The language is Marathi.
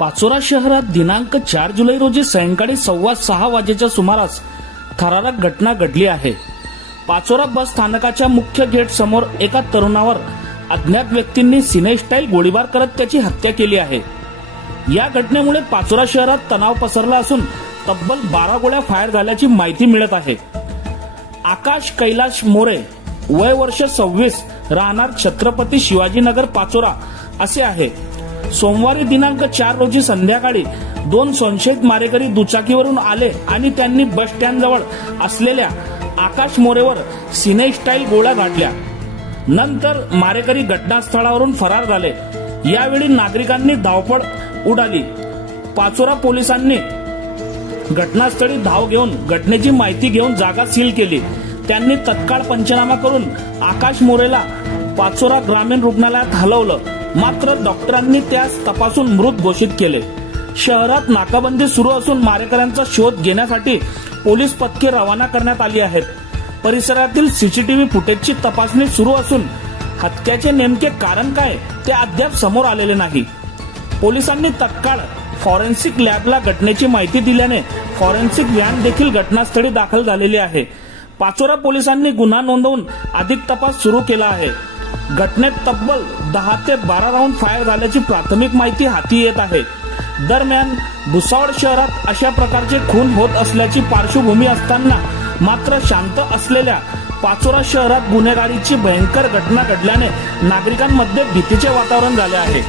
पाचोरा शहरात दिनांक 4 जुलै रोजी सायंकाळी 5:15 वाजेच्या सुमारास थरारक घटना घडली आहे। पाचोरा बस स्थानकाच्या मुख्य गेट समोर एका तरुणावर अज्ञात व्यक्तींनी सिनेस्टाईल गोळीबार करत त्याची हत्या केली आहे। या घटनेमुळे पाचोरा शहरात तणाव पसरला असून तब्बल 12 गोळ्या फायर झाल्याची माहिती मिळत आहे। आकाश कैलाश मोरे, वय वर्ष 26, राहणार छत्रपती शिवाजीनगर पाचोरा असे आहे। सोमवारी दिनांक 4 रोजी संध्याकाळी 2 संशयित मारेकरी दुचाकीवरून आले आणि त्यांनी बस स्टँड जवळ असलेल्या आकाश मोरेवर सिनेस्टाईल गोळ्या झाडल्या। नंतर मारेकरी घटनास्थळावरून फरार झाले। यावेळी नागरिकांनी धावपळ उडाली। पाचोरा पोलिसांनी घटनास्थळी धाव घेऊन घटनेची माहिती घेऊन जागा सील केली। त्यांनी तत्काळ पंचनामा करून आकाश मोरेला पाचोरा ग्रामीण रुग्णालयात हलवलं, मात्र डॉक्टरांनी त्यास तपासून मृत घोषित केले। शहरात नाकाबंदी सुरू असून मारेकऱ्यांचा शोध घेण्यासाठी पोलीस पथके रवाना करण्यात आली आहेत। परिसरातील सीसीटीव्ही फुटेजची तपासणी सुरू असून हत्येचे नेमके कारण काय ते अद्याप समोर आलेले नाही। पोलिसांनी तत्काळ फॉरेन्सिक लॅबला घटनेची माहिती दिल्याने फॉरेन्सिक व्हॅन देखील घटनास्थळी दाखल झालेली आहे। पाचोरा पोलिसांनी गुन्हा नोंदवून अधिक तपास सुरू केला आहे। घटनेत तब्बल 10 ते 12 राऊंड फायर झाल्याची प्राथमिक माहिती हाती येत आहे। दरम्यान भुसावळ शहरात अशा प्रकारचे खून होत असल्याची पार्श्वभूमी असताना मात्र शांत असलेल्या पाचोरा शहरात गुन्हेगारीची भयंकर घटना घडल्याने नागरिकांमध्ये भीतीचे वातावरण झाले आहे।